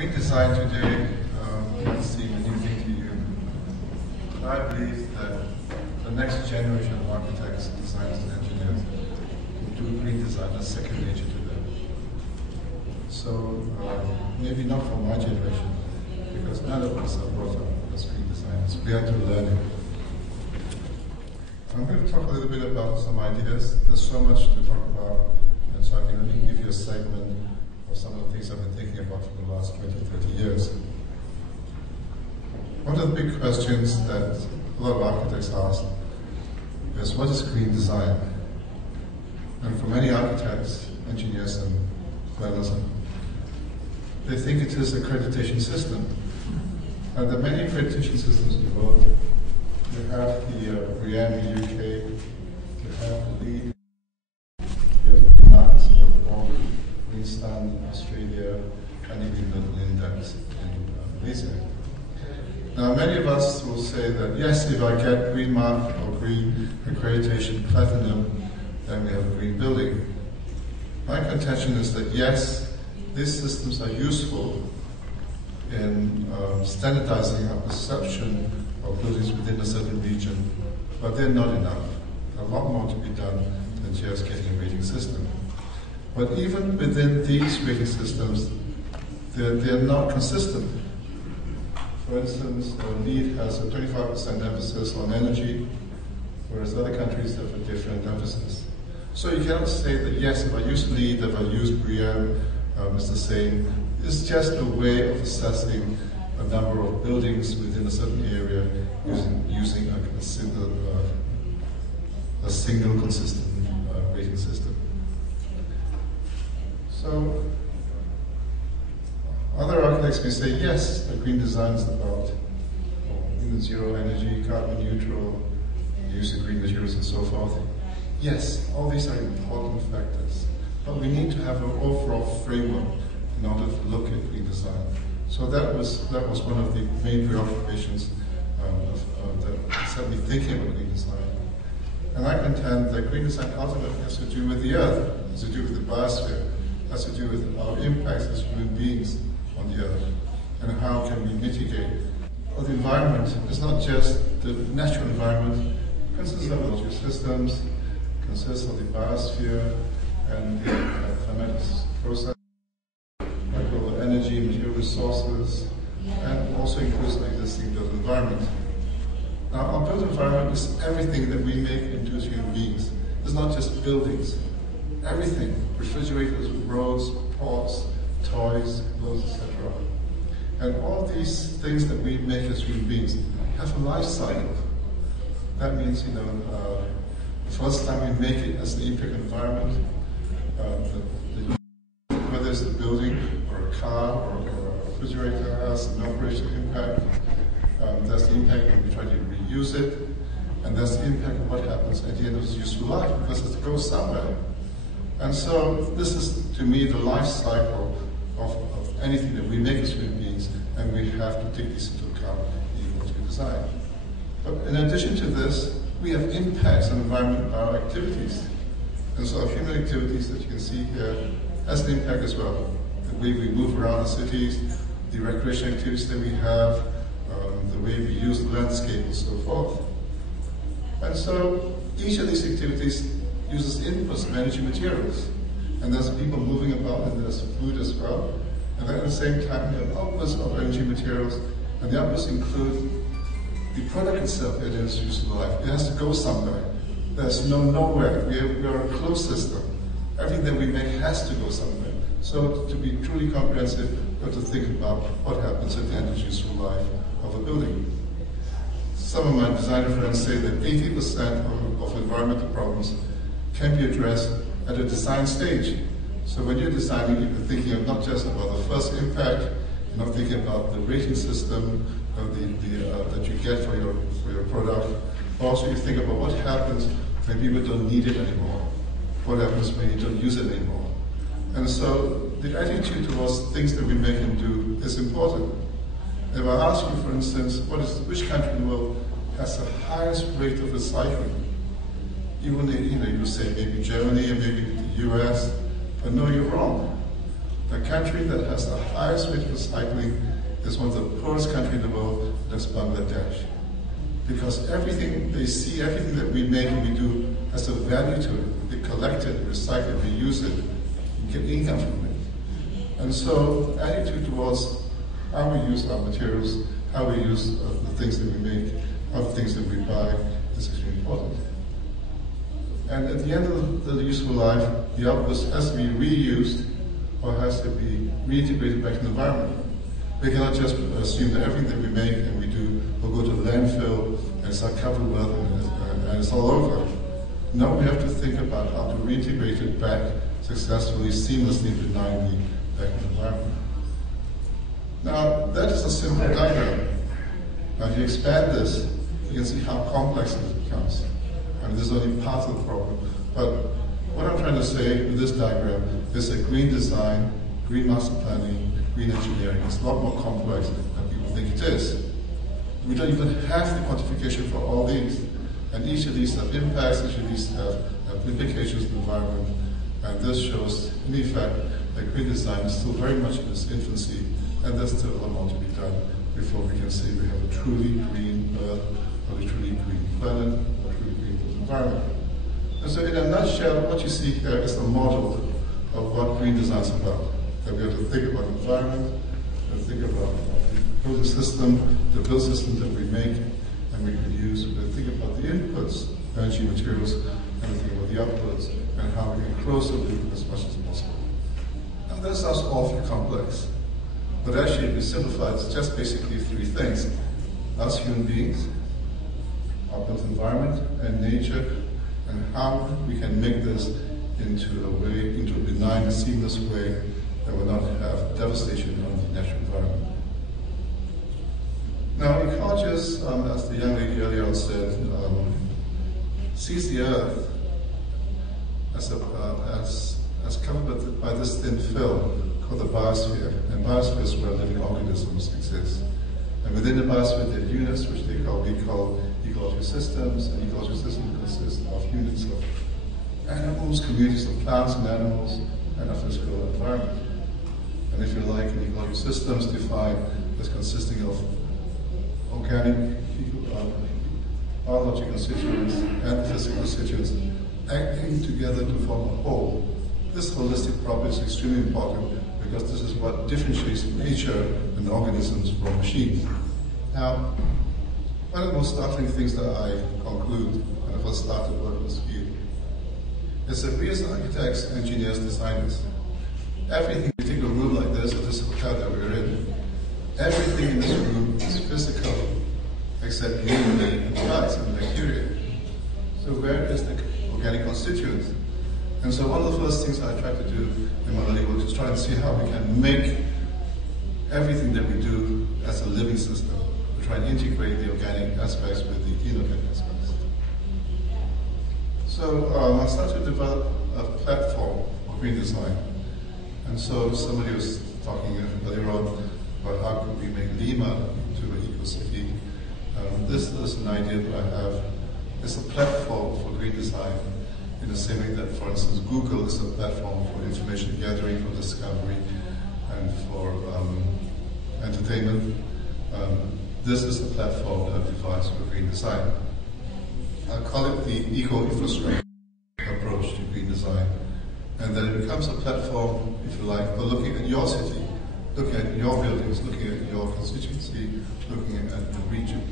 Green design today might seem a new thing to you. I believe that the next generation of architects, designers, and engineers will do green design as second nature to them. So maybe not for my generation, because none of us are brought up as green designers. We have to learn it. I'm going to talk a little bit about some ideas. There's so much to talk about, and so I can only give you a segment of some of the things I've been thinking about for the last 20, 30 years. One of the big questions that a lot of architects ask is, what is green design? And for many architects, engineers, and planners, they think it is an accreditation system. And there are many accreditation systems in the world. You have the YEANG in the UK, you have the LEED, you have the Max, Green Stand in Australia, and even the Index in Malaysia. Now, many of us will say that yes, if I get green mark or green accreditation platinum, then we have a green building. My contention is that yes, these systems are useful in standardizing our perception of buildings within a certain region, but they're not enough. A lot more to be done than just getting a rating system. But even within these rating systems, they're not consistent. For instance, LEED has a 25% emphasis on energy, whereas other countries have a different emphasis. So you cannot say that yes, if I use LEED, if I use BREEAM, it's the same. It's just a way of assessing a number of buildings within a certain area using a single consistent rating system. So other architects may say, yes, the green design is about zero energy, carbon neutral, use of green materials and so forth. Yes, all these are important factors, but we need to have an overall framework in order to look at green design. So that was one of the main preoccupations that set me thinking about green design. And I contend that green design ultimately has to do with the earth, has to do with the biosphere, has to do with our impacts as human beings on the earth, and how can we mitigate. Well, the environment is not just the natural environment, it consists of ecological systems, consists of the biosphere and the climatic process, energy, material resources, and also includes the existing built environment. Now, our built environment is everything that we make into as human beings. It's not just buildings. Everything, refrigerators, roads, ports, toys, clothes, etc. And all these things that we make as human beings have a life cycle. That means, the first time we make it as an impact environment, whether it's a building or a car or a refrigerator has an operational impact. That's the impact when we try to reuse it, and that's the impact of what happens at the end of its useful life, because it goes somewhere. And so this is, to me, the life cycle of anything that we make as human beings, and we have to take this into account in what we design. But in addition to this, we have impacts on the environment by our activities. And so our human activities that you can see here has an impact as well. The way we move around the cities, the recreation activities that we have, the way we use the landscape and so forth. And so each of these activities uses inputs of energy materials. And there's people moving about, and there's food as well. And then at the same time, we have outputs of energy materials, and the outputs include the product itself at its useful life. It has to go somewhere. There's nowhere. We are a closed system. Everything that we make has to go somewhere. So to be truly comprehensive, we have to think about what happens at the end of the useful life of a building. Some of my designer friends say that 80% of environmental problems can be addressed at a design stage. So when you're designing, you're thinking of not just about the first impact, you're not thinking about the rating system that you get for your product, but also you think about what happens when people don't need it anymore. What happens when you don't use it anymore? And so the attitude towards things that we make and do is important. If I ask you, for instance, which country in the world has the highest rate of recycling? You say maybe Germany and maybe the US, but no, you're wrong. The country that has the highest rate of recycling is one of the poorest countries in the world, that's Bangladesh. Because everything they see, everything that we make and we do has a value to it. They collect it, recycle it, reuse it, and get income from it. And so attitude towards how we use our materials, how we use the things that we make, how the things that we buy is extremely important. And at the end of the useful life, the output has to be reused or has to be reintegrated back in the environment. We cannot just assume that everything that we make and we do will go to the landfill and it's covered with and it's all over. No, we have to think about how to reintegrate it back successfully, seamlessly, benignly back in the environment. Now, that is a simple diagram. Now, if you expand this, you can see how complex it becomes. I mean, this is only part of the problem. But what I'm trying to say with this diagram is that green design, green master planning, green engineering is a lot more complex than people think it is. We don't even have the quantification for all these. And each of these have impacts, each of these have implications in the environment. And this shows, in effect, that green design is still very much in its infancy, and there's still a lot more to be done before we can say we have a truly green Earth, or a truly green planet, or a truly green environment. And so in a nutshell, what you see here is a model of what green design is about. That we have to think about the environment, and think about the building system, the build system that we make and we produce. We think about the inputs, energy, materials, and we think about the outputs, and how we can close the loop as much as possible. And that sounds awfully complex. But actually, if we simplify, it's just basically three things. Us human beings, our built environment, and nature, and how we can make this into a benign, seamless way that will not have devastation on the natural environment. Now, ecologists, as the young lady earlier on said, sees the Earth as covered by this thin film called the biosphere. And biosphere is where living organisms exist. And within the biosphere, there are units which we call ecological systems, and ecological systems consist of units of animals, communities of plants and animals, and a physical environment. And if you like, an ecological system is defined as consisting of organic, biological constituents and physical constituents acting together to form a whole. This holistic property is extremely important because this is what differentiates nature and organisms from machines. Now, one of the most startling things that I conclude when I first started working in this field is that we as architects, engineers, designers, everything, we take a room like this, or this hotel that we're in, everything in this room is physical, except you and me and plants and bacteria. So where is the organic constituent? And so one of the first things I tried to do in my early work is try to see how we can make everything that we do as a living system. We try and integrate the organic aspects with the inorganic aspects. So I started to develop a platform for green design. And so somebody was talking earlier on about how could we make Lima into an eco-city. This is an idea that I have. It's a platform for green design in the same way that, for instance, Google is a platform for information gathering, for discovery, and for entertainment. This is a platform that I've devised for green design. I call it the eco-infrastructure approach to green design. And then it becomes a platform, if you like, for looking at your city, looking at your buildings, looking at your constituency, looking at the region.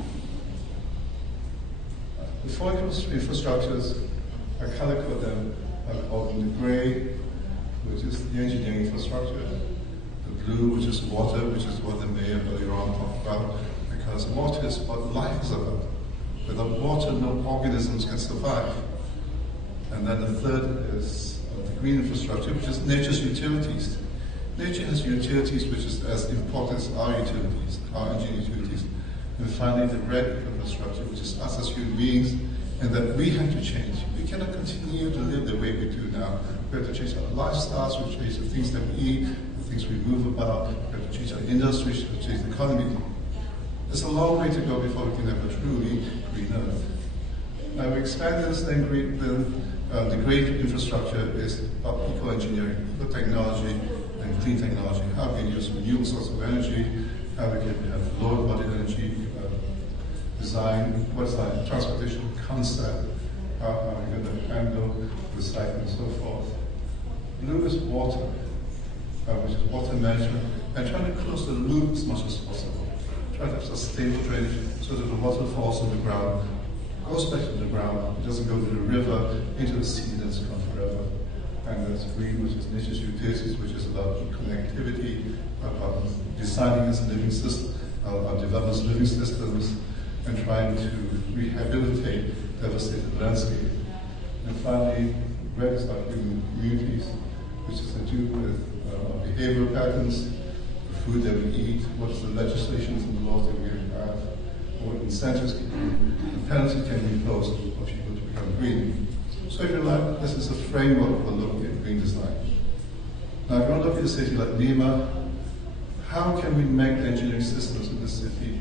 The four infrastructures, I color code them. I call them the gray, which is the engineering infrastructure, the blue, which is water, which is what the mayor earlier on talked about, because water is what life is about. Without water, no organisms can survive. And then the third is the green infrastructure, which is nature's utilities. Nature has utilities which is as important as our utilities, our engineering utilities. And finally, the red infrastructure, which is us as human beings, and that we have to change. We cannot continue to live the way we do now. We have to change our lifestyles, we have to change the things that we eat, the things we move about, we have to change our industries, we have to change the economy. There's a long way to go before we can have a truly green Earth. Now we expand this, then the great infrastructure is about eco-engineering, eco-technology, and clean technology, how we can use renewable sources of energy, how we can have lower body energy design, what's that transportation concept, how we're going to handle recycling and so forth. Blue is water, which is water management, and trying to close the loop as much as possible. Try to have sustainable drainage so that the water falls on the ground, goes back to the ground, it doesn't go to the river, into the sea, and it's gone forever. And there's green, which is nature's utilities, which is about connectivity, about designing as living systems, developing living systems, and trying to rehabilitate devastated landscape. And finally, red is about human communities, which is to do with behavioral patterns, the food that we eat, what's the legislations and the laws that we have, what incentives can be, the penalty can be imposed for people to become green. So if you like, this is a framework for looking at green design. Now, if you want to look at a city like Lima, how can we make engineering systems in this city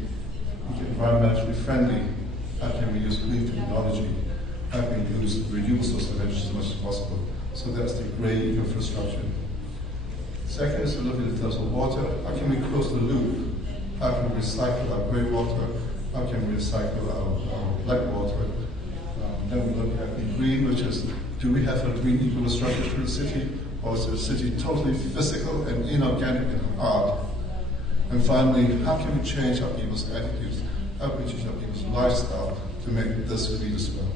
environmentally friendly? How can we use clean technology? How can we use renewable sources of energy as much as possible? So that's the grey infrastructure. Second is to look at it in terms of water. How can we close the loop? How can we recycle our grey water? How can we recycle our black water? Then we look at the green, which is, do we have a green infrastructure through the city? Or is the city totally physical and inorganic and hard? And finally, how can we change our people's attitudes? How can we change our people's lifestyle to make this green as well?